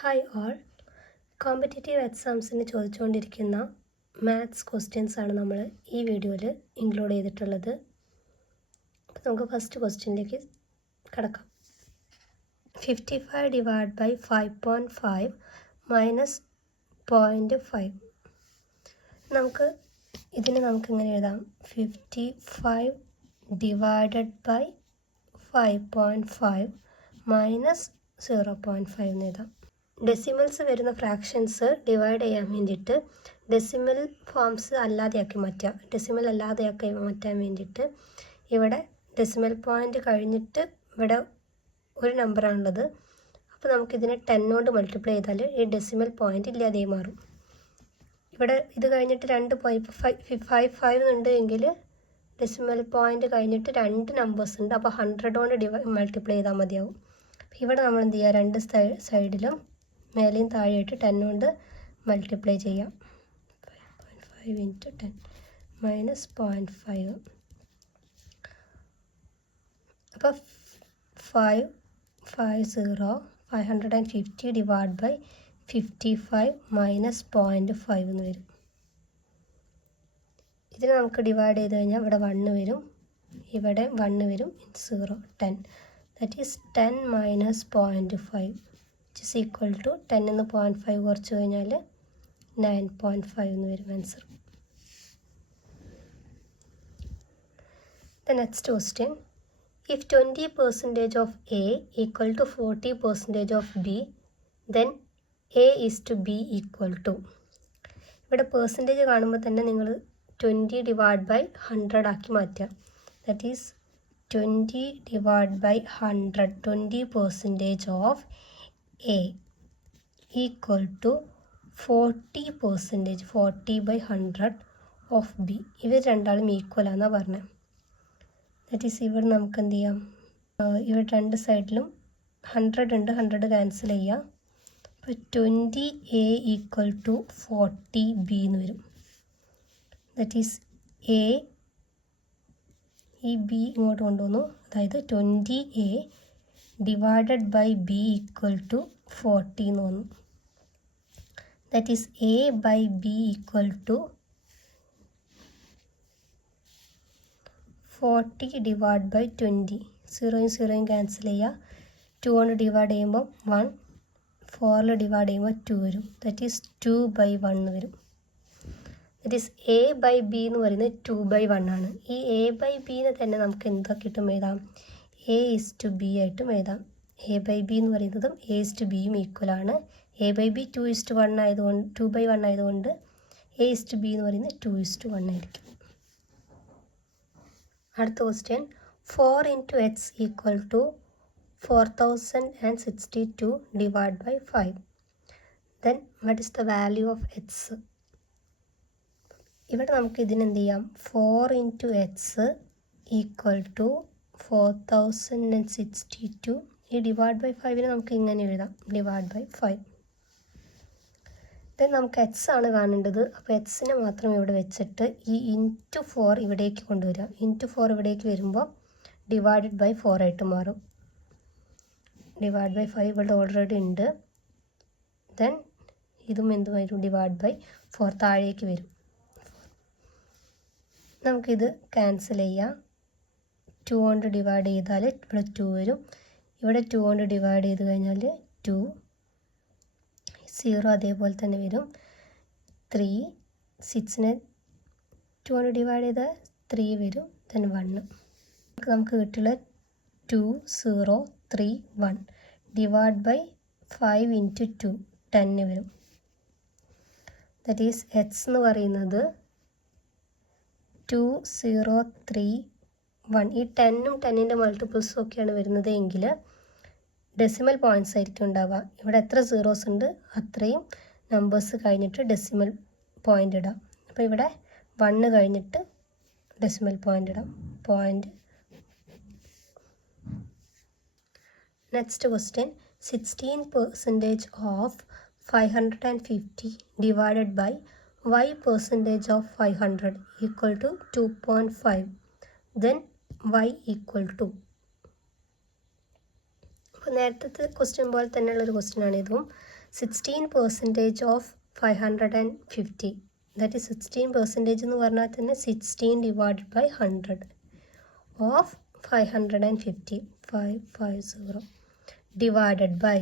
Hi all, competitive എക്സാംസിന് ചോദിച്ചുകൊണ്ടിരിക്കുന്ന maths questions ആണ് നമ്മൾ ഈ വീഡിയോയിൽ ഇൻക്ലൂഡ് ചെയ്തിട്ടുള്ളത്. അപ്പോൾ നമുക്ക് ഫസ്റ്റ് ക്വസ്റ്റ്യനിലേക്ക് കടക്കാം. 55 ഡിവൈഡ് ബൈ 5.5 മൈനസ് 0.5. നമുക്കിങ്ങനെ എഴുതാം. 55 ഡിവൈഡഡ് ബൈ 5.5 മൈനസ് 0.5 എന്ന് എഴുതാം. ഡെസിമൽസ് വരുന്ന ഫ്രാക്ഷൻസ് ഡിവൈഡ് ചെയ്യാൻ വേണ്ടിയിട്ട് ഡെസിമൽ ഫോംസ് അല്ലാതെയാക്കി മാറ്റാൻ വേണ്ടിയിട്ട് ഇവിടെ ഡെസിമൽ പോയിൻ്റ് കഴിഞ്ഞിട്ട് ഇവിടെ ഒരു നമ്പറാണുള്ളത്. അപ്പോൾ നമുക്കിതിനെ 10 കൊണ്ട് മൾട്ടിപ്ലൈ ചെയ്താൽ ഈ ഡെസിമൽ പോയിൻ്റ് ഇല്ലാതെ മാറും. ഇവിടെ ഇത് കഴിഞ്ഞിട്ട് 5 ഉണ്ട് എങ്കിൽ ഡെസിമൽ പോയിൻ്റ് കഴിഞ്ഞിട്ട് 2 നമ്പേഴ്സ് ഉണ്ട്. അപ്പോൾ 100 കൊണ്ട് മൾട്ടിപ്ലൈ ചെയ്താൽ മതിയാവും. ഇവിടെ നമ്മൾ എന്ത് ചെയ്യുക, രണ്ട് സൈഡിലും മേലെയും താഴെയായിട്ട് 10 കൊണ്ട് മൾട്ടിപ്ലൈ ചെയ്യാം. 5.5 ഇൻറ്റു 10 മൈനസ് 0.5. അപ്പോൾ 550 ഡിവൈഡ് ബൈ 55 മൈനസ് 0.5 എന്ന് വരും. ഇതിന് നമുക്ക് ഡിവൈഡ് ചെയ്ത് കഴിഞ്ഞാൽ ഇവിടെ 1 വരും, ഇവിടെ 1 വരും, 0 10. That is 10 minus 0.5 which is equal to 10 എന്ന് 0.5 കുറച്ച് കഴിഞ്ഞാൽ 9.5 എന്ന് വരും answer. The next question, if 20% of A equal to 40% of B, then A is to B equal to. ഇവിടെ പെർസെൻറ്റേജ് കാണുമ്പോൾ തന്നെ നിങ്ങൾ 20 ഡിവൈഡ് ബൈ 100 ആക്കി മാറ്റുക. That is 20 divide by 100, 20% of A equal to 40%, 40 by 100 of B. ഇവർ രണ്ടാളും equal ആണെന്നാണ് പറഞ്ഞത്. ദാറ്റ് ഈസ് ഇവിടെ നമുക്ക് എന്ത് ചെയ്യാം, ഇവിടെ രണ്ട് സൈഡിലും 100 ഉണ്ട്, 100 ക്യാൻസൽ ചെയ്യാം. അപ്പോൾ 20A ഈക്വൽ ടു 40B എന്ന് വരും. ദാറ്റ് ഈസ് A, ഈ B ഇങ്ങോട്ട് കൊണ്ടുവന്നു, അതായത് 20A divided by B equal to 40 എന്ന് വന്നു. That is A by B equal to 40 divide by 20. 0 cancel ചെയ്യുക. 2 കൊണ്ട് ഡിവൈഡ് ചെയ്യുമ്പോൾ 1, 4 ഡിവൈഡ് ചെയ്യുമ്പോൾ 2 വരും. ദാറ്റ് ഈസ് 2 ബൈ 1 എന്ന് വരും. That is A by B എന്ന് പറയുന്നത് 2 ബൈ 1 ആണ്. ഈ A ബൈ ബിനെ തന്നെ നമുക്ക് എന്തൊക്കെയിട്ടും എഴുതാം, A is to B ആയിട്ടും എഴുതാം. A ബൈ ബി എന്ന് പറയുന്നതും A is to Bയും ഈക്വൽ ആണ്. A by B 2 is to 1 ആയതുകൊണ്ട് 2 ബൈ 1 ആയതുകൊണ്ട് A is to B എന്ന് പറയുന്നത് 2 is to 1 ആയിരിക്കും. അടുത്ത question, 4 into x equal to 4062 divide by 5. Then what is the value of x. ഇവിടെ നമുക്ക് ഇതിനെന്ത് ചെയ്യാം, 4 into x ഈക്വൽ ടു 4062. ഈ ഡിവൈഡ് ബൈ 5 നമുക്ക് ഇങ്ങനെ എഴുതാം, ഡിവൈഡ് ബൈ 5. ദെൻ നമുക്ക് എക്സ് ആണ് കാണേണ്ടത്. അപ്പോൾ എക്സിനെ മാത്രം ഇവിടെ വെച്ചിട്ട് ഈ ഇൻറ്റു 4 ഇവിടേക്ക് കൊണ്ടുവരിക. ഇൻറ്റു 4 ഇവിടേക്ക് വരുമ്പോൾ ഡിവൈഡഡ് ബൈ 4 ആയിട്ട് മാറും. ഡിവൈഡ് ബൈ 5 ഇവിടെ ഓൾറെഡി ഉണ്ട്. ദെൻ ഇതും എന്ത് വരും, ഡിവൈഡ് ബൈ 4 താഴേക്ക് വരും. നമുക്കിത് ക്യാൻസൽ ചെയ്യാം. 2 കൊണ്ട് ഡിവൈഡ് ചെയ്താൽ ഇവിടെ 2 വരും, ഇവിടെ 2 കൊണ്ട് ഡിവൈഡ് ചെയ്ത് കഴിഞ്ഞാൽ 2, 0 അതേപോലെ തന്നെ വരും. 3, 6നെ 2 കൊണ്ട് ഡിവൈഡ് ചെയ്താൽ 3 വരും, then 1. നമുക്ക് കിട്ടുള്ള 2, 0, 3, 1 ഡിവൈഡ് ബൈ 5 ഇൻറ്റു 2 10 വരും. ദാറ്റ് ഈസ് എക്സ് എന്ന് പറയുന്നത് 2, 0, 3, 1. ഈ 10ഉം 10ൻ്റെ മൾട്ടിപ്പിൾസും ഒക്കെയാണ് വരുന്നത് എങ്കിൽ ഡെസിമൽ പോയിൻറ്റ്സ് ആയിരിക്കും ഉണ്ടാവുക. ഇവിടെ എത്ര സീറോസ് ഉണ്ട് അത്രയും നമ്പേഴ്സ് കഴിഞ്ഞിട്ട് ഡെസിമൽ പോയിൻ്റ് ഇടാം. അപ്പോൾ ഇവിടെ 1 കഴിഞ്ഞിട്ട് ഡെസിമൽ പോയിൻ്റ് ഇടാം, point. Next question, 16% of 550 divided by y% of 500 equal to 2.5. ദെൻ y ഈക്വൽ ടു. അപ്പോൾ നേരത്തെ ക്വസ്റ്റ്യൻ പോലെ തന്നെയുള്ളൊരു ക്വസ്റ്റ്യൻ ആണ് ഇതും. 16% ഓഫ് 550. ദാറ്റ് ഈസ് 16% എന്ന് പറഞ്ഞാൽ തന്നെ 16 divided by 100 of 550 550 divide by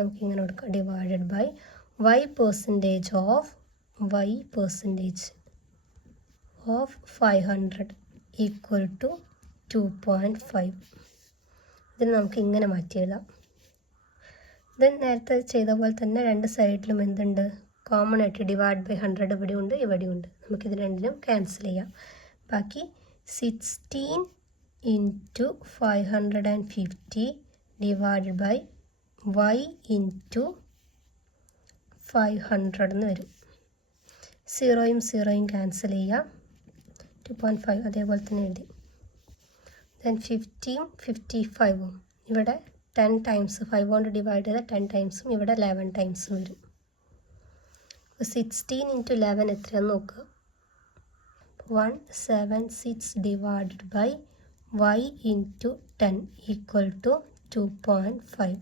നമുക്ക് ഇങ്ങനെ കൊടുക്കാം, divided by y percentage of 500 equal to 2.5. ഇതിന് നമുക്ക് ഇങ്ങനെ മാറ്റി എഴുതാം. ദെൻ നേരത്തെ ചെയ്ത പോലെ തന്നെ രണ്ട് സൈഡിലും എന്തുണ്ട്, കോമൺ ആയിട്ട് ഡിവൈഡ് ബൈ 100 ഇവിടെയുണ്ട് ഇവിടെയുണ്ട്. നമുക്കിത് രണ്ടിനും ക്യാൻസൽ ചെയ്യാം. ബാക്കി 16 into 550 divided by y into 500 എന്ന് വരും. 0 ക്യാൻസൽ ചെയ്യാം. 2.5 അതേപോലെ തന്നെ എഴുതി. ദെൻ 50 55 ഇവിടെ 10 ടൈംസ് 5 കൊണ്ട് ഡിവൈഡ് ചെയ്ത 10 ടൈംസും ഇവിടെ 11 ടൈംസും വരും. 16 ഇൻറ്റു 11 എത്രയാണെന്ന് നോക്കുക. 176 divided by y into 10 equal to 2.5.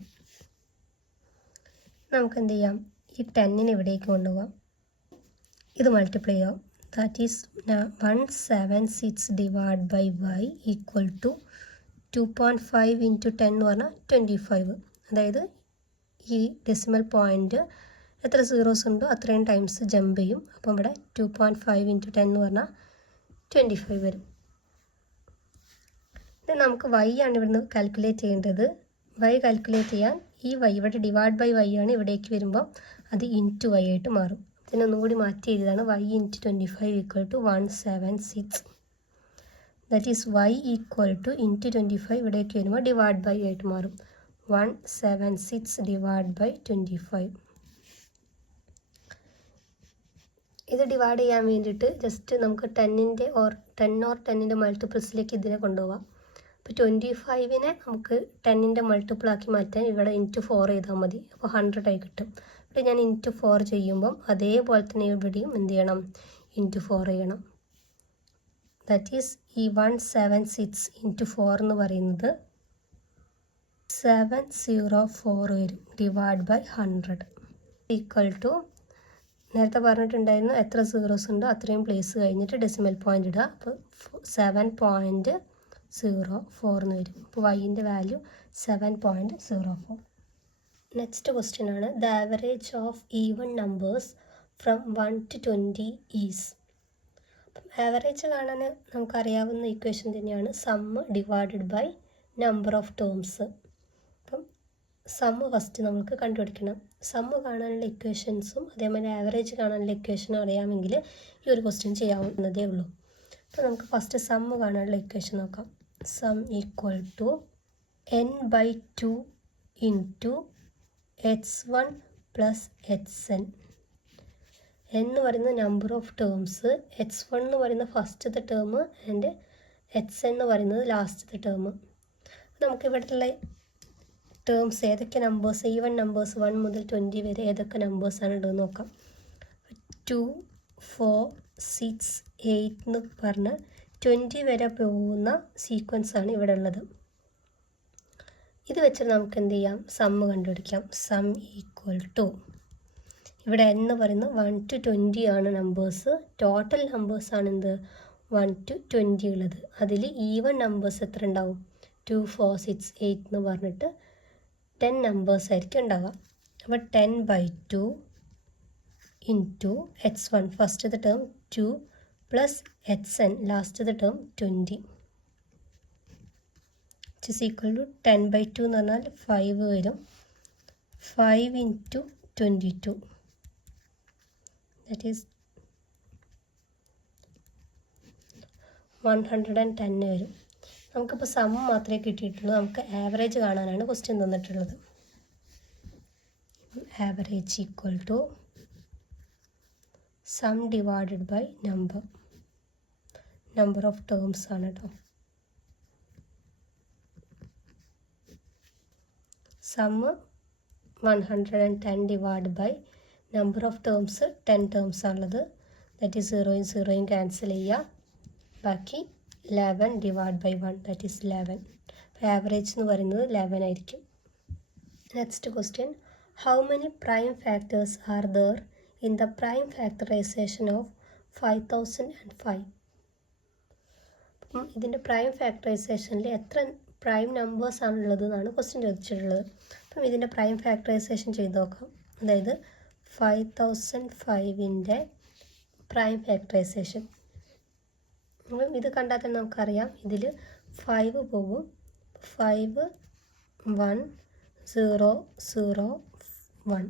നമുക്ക് എന്ത് ചെയ്യാം, ഈ 10 ഇവിടേക്ക് കൊണ്ടുപോകാം. ഇത് മൾട്ടിപ്ലൈ ചെയ്യാം. That is 176 divide by y equal to 2.5 into 10 എന്ന് പറഞ്ഞാൽ 25. അതായത് ഈ ഡെസിമൽ പോയിൻ്റ് എത്ര സീറോസ് ഉണ്ടോ അത്രയും ടൈംസ് ജമ്പ് ചെയ്യും. അപ്പം ഇവിടെ 2.5 ഇൻറ്റു 10 എന്ന് പറഞ്ഞാൽ 25 വരും. ഇത് നമുക്ക് y ആണ് ഇവിടുന്ന് കാൽക്കുലേറ്റ് ചെയ്യേണ്ടത്. y കാൽക്കുലേറ്റ് ചെയ്യാൻ ഈ y ഇവിടെ ഡിവൈഡ് ബൈ y ആണ്, ഇവിടേക്ക് വരുമ്പോൾ അത് ഇൻറ്റു y ആയിട്ട് മാറും. ഇതിനൊന്നും കൂടി മാറ്റി എഴുതാണ്. y into 25 equal to 176. That is y equal to into 25 ഇവിടേക്ക് വരുമ്പോൾ ഡിവൈഡ് ബൈ ആയിട്ട് മാറും. 176 ഡിവൈഡ് ബൈ 25. ഇത് ഡിവൈഡ് ചെയ്യാൻ വേണ്ടിയിട്ട് ജസ്റ്റ് നമുക്ക് 10 ഓർ 10 മൾട്ടിപ്പിൾസിലേക്ക് ഇതിനെ കൊണ്ടുപോകാം. അപ്പോൾ 25നെ നമുക്ക് 10 മൾട്ടിപ്പിൾ ആക്കി മാറ്റാൻ ഇവിടെ ഇൻറ്റു 4 ചെയ്താൽ മതി. അപ്പോൾ 100 ആയി കിട്ടും. ഇവിടെ ഞാൻ ഇൻറ്റു 4 ചെയ്യുമ്പം അതേപോലെ തന്നെ ഇവിടെയും എന്ത് ചെയ്യണം, ഇൻറ്റു 4 ചെയ്യണം. ദാറ്റ് ഈസ് ഈ 176 ഇൻറ്റു 4 എന്ന് പറയുന്നത് 704 വരും ഡിവൈഡ് ബൈ 100 ഈക്വൽ ടു നേരത്തെ പറഞ്ഞിട്ടുണ്ടായിരുന്നു എത്ര സീറോസ് ഉണ്ടോ അത്രയും പ്ലേസ് കഴിഞ്ഞിട്ട് ഡെസിമൽ പോയിൻ്റ് ഇടുക. അപ്പോൾ 7.04 എന്ന് വരും. അപ്പോൾ വൈൻ്റെ വാല്യൂ 7.04. നെക്സ്റ്റ് ക്വസ്റ്റ്യൻ ആണ്, the average of even numbers from 1 to 20 is. അപ്പം ആവറേജ് കാണാൻ നമുക്കറിയാവുന്ന ഇക്വേഷൻ തന്നെയാണ് sum divided by number of terms. അപ്പം സമ്മ് ഫസ്റ്റ് നമുക്ക് കണ്ടുപിടിക്കണം. സമ്മ് കാണാനുള്ള ഇക്വേഷൻസും അതേമാതിരി ആവറേജ് കാണാനുള്ള ഇക്വേഷനും അറിയാമെങ്കിൽ ഈ ഒരു ക്വസ്റ്റ്യൻ ചെയ്യാവുന്നതേ ഉള്ളൂ. അപ്പോൾ നമുക്ക് ഫസ്റ്റ് സമ്മ് കാണാനുള്ള ഇക്വേഷൻ നോക്കാം. Sum equal to n/2 into h1 plus hn. എന്ന് പറയുന്ന നമ്പർ ഓഫ് ടേംസ്, h1 എന്ന് പറയുന്ന ഫസ്റ്റത്തെ ടേം ആൻഡ് hn എന്ന് പറയുന്നത് ലാസ്റ്റത്തെ ടേം. നമുക്ക് ഇവിടെയുള്ള ടേംസ് ഏതൊക്കെ നമ്പേഴ്സ്, ഈവൻ നമ്പേഴ്സ് 1 മുതൽ 20 വരെ ഏതൊക്കെ നമ്പേഴ്സാണ് ഉള്ളതെന്ന് നോക്കാം. 2 4 6 8 എന്ന് പറഞ്ഞ് 20 വരെ പോകുന്ന സീക്വൻസാണ് ഇവിടെ ഉള്ളത്. ഇത് വെച്ചിട്ട് നമുക്ക് എന്ത് ചെയ്യാം, സമ്മ് കണ്ടുപിടിക്കാം. സം ഈക്വൽ ടു ഇവിടെ എന്ന് പറയുന്നത് 1 to 20 ആണ് നമ്പേഴ്സ്. ടോട്ടൽ നമ്പേഴ്സാണ് എന്ത് 1 to 20 ഉള്ളത്. അതിൽ ഈവൻ നമ്പേഴ്സ് എത്ര ഉണ്ടാവും, 2 4 6 8 എന്ന് പറഞ്ഞിട്ട് 10 നമ്പേഴ്സ് ആയിരിക്കും ഉണ്ടാവുക. അപ്പോൾ 10/2 ഇൻറ്റു h1 ഫസ്റ്റത്തെ ടേം 2 പ്ലസ് hn ലാസ്റ്റത്തെ ടേം 20 ഇസ് ഈക്വൽ ടു 10/2 എന്ന് പറഞ്ഞാൽ 5 വരും. 5 ഇൻറ്റു 22 ദാറ്റ് ഈസ് 110 വരും. നമുക്കിപ്പോൾ സം മാത്രമേ കിട്ടിയിട്ടുള്ളൂ. നമുക്ക് ആവറേജ് കാണാനാണ് ക്വസ്റ്റ്യൻ തന്നിട്ടുള്ളത്. Average equal to sum divided by number of terms ആണ് കേട്ടോ. Sum 110 divide by number of terms 10 terms ആണുള്ളത്. ദാറ്റ് ഈസ് 0 ക്യാൻസൽ ചെയ്യുക. ബാക്കി 11 ഡിവൈഡ് ബൈ 1 ദാറ്റ് ഈസ് 11. അപ്പോൾ ആവറേജ് എന്ന് പറയുന്നത് 11 ആയിരിക്കും. Next question, How many prime factors are there in the prime factorization of 5005? അപ്പം ഇതിൻ്റെ പ്രൈം ഫാക്ടറൈസേഷനിൽ എത്ര പ്രൈം നമ്പേഴ്സ് ആണുള്ളത് എന്നാണ് ക്വസ്റ്റ്യൻ ചോദിച്ചിട്ടുള്ളത്. അപ്പം ഇതിൻ്റെ പ്രൈം ഫാക്ടറൈസേഷൻ ചെയ്ത് നോക്കാം. അതായത് 5005ൻ്റെ പ്രൈം ഫാക്ടറൈസേഷൻ. അപ്പം ഇത് കണ്ടാൽ തന്നെ നമുക്കറിയാം ഇതിൽ 5 പോകും. 5 1 0 0 1.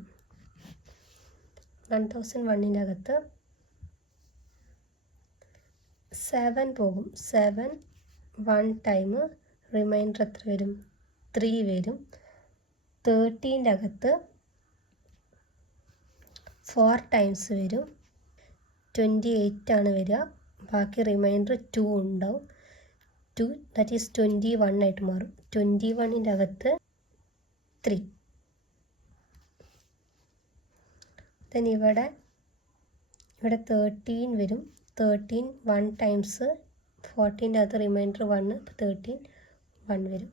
1001ൻ്റെ അകത്ത് 7 പോകും. 7 1 ടൈം, റിമൈൻഡർ എത്ര വരും? 3 വരും. 13ൻ്റെ അകത്ത് 4 ടൈംസ് വരും. 28 ആണ് വരിക. ബാക്കി റിമൈൻഡർ 2 ഉണ്ടാവും. 2 ദാറ്റ് ഈസ് 21 ആയിട്ട് മാറും. 21ൻ്റെ അകത്ത് 3. ദെൻ ഇവിടെ 13 വരും. 13 1 ടൈംസ് 14ൻ്റെ അകത്ത് റിമൈൻഡർ 1, 13 1 വരും.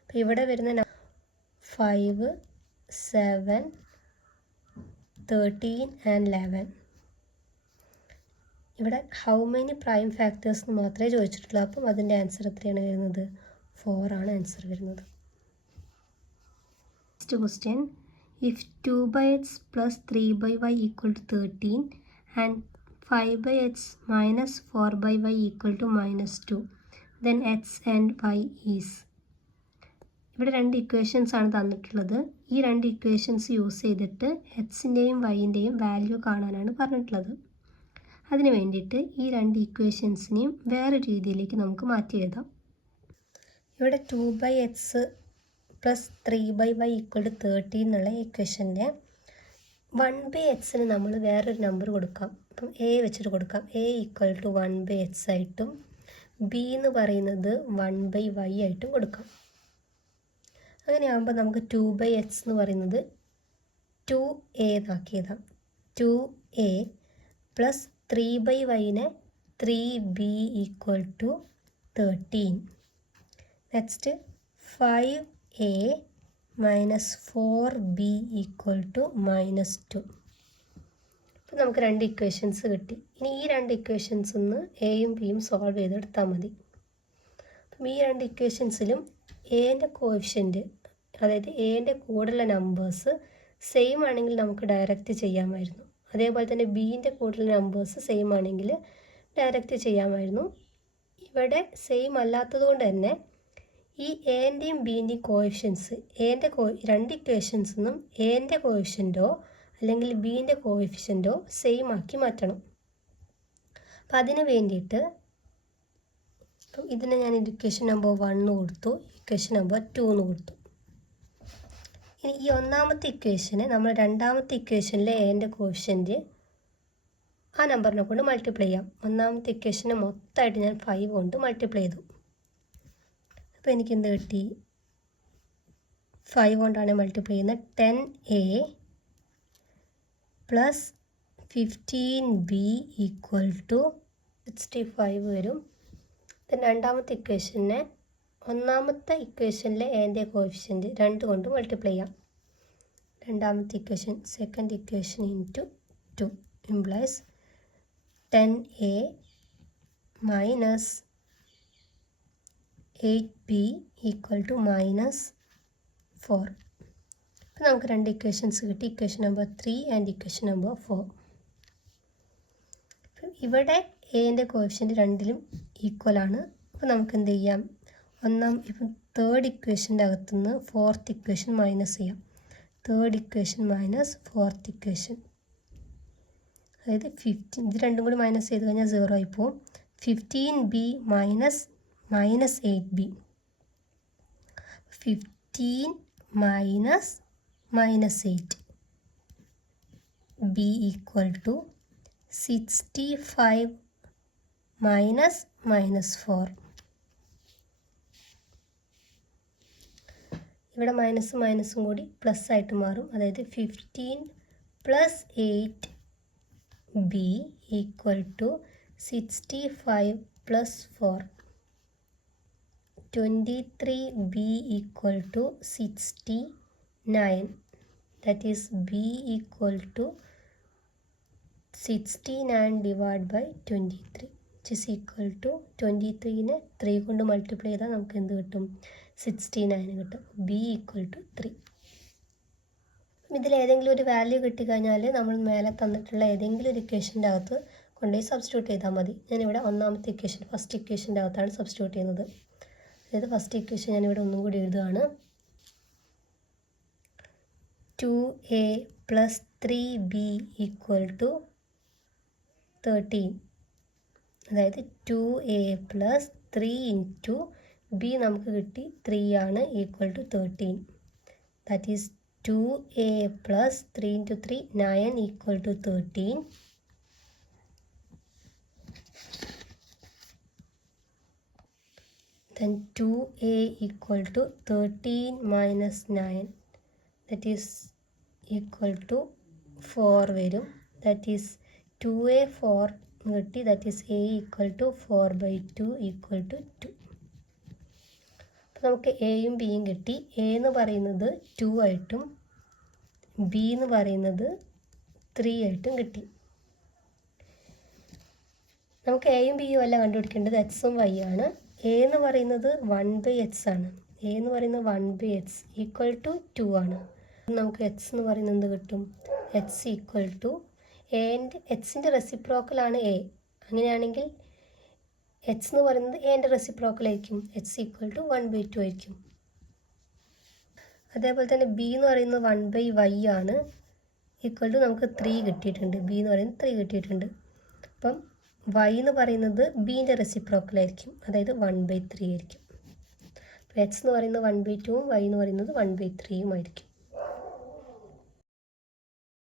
അപ്പോൾ ഇവിടെ വരുന്ന 5 7 13 ആൻഡ് 11. ഇവിടെ ഹൗ മെനി പ്രൈം ഫാക്ടേഴ്സ് എന്ന് മാത്രമേ ചോദിച്ചിട്ടുള്ളൂ. അപ്പം അതിൻ്റെ ആൻസർ എത്രയാണ് വരുന്നത്? 4 ആണ് ആൻസർ വരുന്നത്. Next question, if 2/x plus 3/y equal to 13 and 5/x minus 4/y equal to -2, then x and y is. ഇവിടെ 2 ഇക്വേഷൻസ് ആണ് തന്നിട്ടുള്ളത്. ഈ 2 ഇക്വേഷൻസ് യൂസ് ചെയ്തിട്ട് എക്സിൻ്റെയും വൈൻ്റെയും വാല്യൂ കാണാനാണ് പറഞ്ഞിട്ടുള്ളത്. അതിന് വേണ്ടിയിട്ട് ഈ 2 ഇക്വേഷൻസിനെയും വേറെ രീതിയിലേക്ക് നമുക്ക് മാറ്റി എഴുതാം. ഇവിടെ 2/x plus 3/y equal to 13 എന്നുള്ള ഇക്വേഷൻ്റെ 1/xന് നമ്മൾ വേറൊരു നമ്പർ കൊടുക്കാം. അപ്പം a വെച്ചിട്ട് കൊടുക്കാം. a ഈക്വൽ ടു 1/x ആയിട്ടും b എന്ന് പറയുന്നത് 1/y ആയിട്ടും കൊടുക്കാം. അങ്ങനെയാകുമ്പോൾ നമുക്ക് 2/x എന്ന് പറയുന്നത് 2a എന്നാക്കിയതാം. 2a പ്ലസ് 3/yനെ 3b equal to 13. Next 5a minus 4b equal to -2. അപ്പോൾ നമുക്ക് 2 ഇക്വേഷൻസ് കിട്ടി. ഇനി ഈ 2 ഇക്വേഷൻസ് ഒന്ന് എയും ബിയും സോൾവ് ചെയ്തെടുത്താൽ മതി. അപ്പം ഈ 2 ഇക്വേഷൻസിലും എൻ്റെ കോഎഫിഷ്യൻറ്റ്, അതായത് എൻ്റെ കൂടെയുള്ള നമ്പേഴ്സ് സെയിം ആണെങ്കിൽ നമുക്ക് ഡയറക്റ്റ് ചെയ്യാമായിരുന്നു. അതേപോലെ തന്നെ ബീൻ്റെ കൂടെയുള്ള നമ്പേഴ്സ് സെയിം ആണെങ്കിൽ ഡയറക്റ്റ് ചെയ്യാമായിരുന്നു. ഇവിടെ സെയിം അല്ലാത്തത് കൊണ്ട് തന്നെ ഈ എൻ്റെയും ബീൻ്റെയും കോഎഫിഷ്യൻസ്, എൻ്റെ 2 ഇക്വേഷൻസിൽ നിന്നും എൻ്റെ കോഎഫിഷ്യൻറ്റോ അല്ലെങ്കിൽ ബീൻ്റെ കോഎഫിഷ്യൻറ്റോ സെയിം ആക്കി മാറ്റണം. അപ്പം അതിന് വേണ്ടിയിട്ട് അപ്പം ഇതിനെ ഞാൻ ഇക്വേഷൻ നമ്പർ 1 കൊടുത്തു, ഇക്വേഷൻ നമ്പർ 2 എന്ന് കൊടുത്തു. ഇനി ഈ ഒന്നാമത്തെ ഇക്വേഷനെ നമ്മൾ രണ്ടാമത്തെ ഇക്വേഷനിലെ എൻ്റെ കോഎഫിഷ്യൻറ്റ് ആ നമ്പറിനെ കൊണ്ട് മൾട്ടിപ്ലൈ ചെയ്യാം. ഒന്നാമത്തെ ഇക്വേഷനെ മൊത്തമായിട്ട് ഞാൻ 5 കൊണ്ട് മൾട്ടിപ്ലൈ ചെയ്തു. അപ്പോൾ എനിക്ക് എന്ത് കിട്ടി? 5 കൊണ്ടാണ് മൾട്ടിപ്ലൈ ചെയ്യുന്നത്. 10a plus 15b equal to 65 വരും. രണ്ടാമത്തെ ഇക്വേഷനെ ഒന്നാമത്തെ ഇക്വേഷനിലെ എൻ്റെ കോഎഫിഷ്യൻറ്റ് 2 കൊണ്ട് മൾട്ടിപ്ലൈ ചെയ്യാം. രണ്ടാമത്തെ equation second equation into 2 implies 10a minus 8b equal to -4. അപ്പോൾ നമുക്ക് 2 ഇക്വേഷൻസ് കിട്ടി, equation number 3 and equation number 4. ഇവിടെ എൻ്റെ കോഎഫിഷ്യൻറ്റ് രണ്ടിലും ഈക്വലാണ്. അപ്പോൾ നമുക്ക് എന്ത് ചെയ്യാം? ഇപ്പം തേർഡ് ഇക്വേഷൻ്റെ അകത്തുനിന്ന് ഫോർത്ത് ഇക്വേഷൻ മൈനസ് ചെയ്യാം. Third equation minus fourth equation, അതായത് 15. ഇത് രണ്ടും കൂടി മൈനസ് ചെയ്ത് കഴിഞ്ഞാൽ 0 ആയി പോകും. 15b minus -8b. 15 minus -8 b equal to 65 minus -4. ഇവിടെ മൈനസും കൂടി പ്ലസ് ആയിട്ട് മാറും. അതായത് 15 plus 8b equal to 65 plus 4. 23b equal to 69. 9, that is b equal to 69 divided by 23, which is equal to 23നെ 3 കൊണ്ട് മൾട്ടിപ്ലൈ ചെയ്താൽ നമുക്ക് എന്ത് കിട്ടും? 69 കിട്ടും. b equal to 3. ഇതിലേതെങ്കിലും ഒരു വാല്യൂ കിട്ടിക്കഴിഞ്ഞാൽ നമ്മൾ മേലെ തന്നിട്ടുള്ള ഏതെങ്കിലും ഒരു ഇക്വേഷൻ്റെ അകത്ത് കൊണ്ടുപോയി സബ്സ്റ്റിറ്റ്യൂട്ട് ചെയ്താൽ മതി. ഞാനിവിടെ ഒന്നാമത്തെ ഇക്വേഷൻ, ഫസ്റ്റ് ഇക്വേഷൻ്റെ അകത്താണ് സബ്സ്റ്റിറ്റ്യൂട്ട് ചെയ്യുന്നത്. അതായത് ഫസ്റ്റ് ഇക്വേഷൻ ഞാനിവിടെ ഒന്നും കൂടി എഴുതുകയാണ്. 2a plus 3b equal to 13. അതായത് 2a plus 3 into b നമുക്ക് കിട്ടി 3 ആണ് equal to 13. That is 2a plus 3 into 3, 9 equal to 13. Then 2a equal to 13 minus 9, that is equal to 4 വരും. That is 2a 4 കിട്ടി. That is a equal to 4 by 2 equal to 2. അപ്പോൾ നമുക്ക് എയും ബിയും കിട്ടി. എ എന്ന് പറയുന്നത് 2 ആയിട്ടും ബി എന്ന് പറയുന്നത് 3 ആയിട്ടും കിട്ടി. നമുക്ക് എയും ബിയും അല്ല കണ്ടുപിടിക്കേണ്ടത്, എക്സും വൈ ആണ്. എ എന്ന് പറയുന്നത് 1/x ആണ്. എ എന്ന് പറയുന്നത് 1/x ഈക്വൽ ടു 2 ആണ്. നമുക്ക് എക്സ് എന്ന് പറയുന്നത് എന്ത് കിട്ടും? എക്സ് ഈക്വൽ ടു എക്സിൻ്റെ റെസിപ്രോക്കലാണ് എ. അങ്ങനെയാണെങ്കിൽ എക്സ് എന്ന് പറയുന്നത് എൻ്റെ റെസിപ്രോക്കലായിരിക്കും. എക്സ് ഈക്വൽ ടു 1/2 ആയിരിക്കും. അതേപോലെ തന്നെ ബി എന്ന് പറയുന്നത് 1/y ആണ്. ഈക്വൽ ടു നമുക്ക് 3 കിട്ടിയിട്ടുണ്ട്. ബി എന്ന് പറയുന്നത് 3 കിട്ടിയിട്ടുണ്ട്. അപ്പം y എന്ന് പറയുന്നത് ബീൻ്റെ റെസിപ്രോക്കലായിരിക്കും. അതായത് 1/3 ആയിരിക്കും. അപ്പോൾ എക്സ് എന്ന് പറയുന്നത് 1/2 y എന്ന് പറയുന്നത് 1/3 ആയിരിക്കും.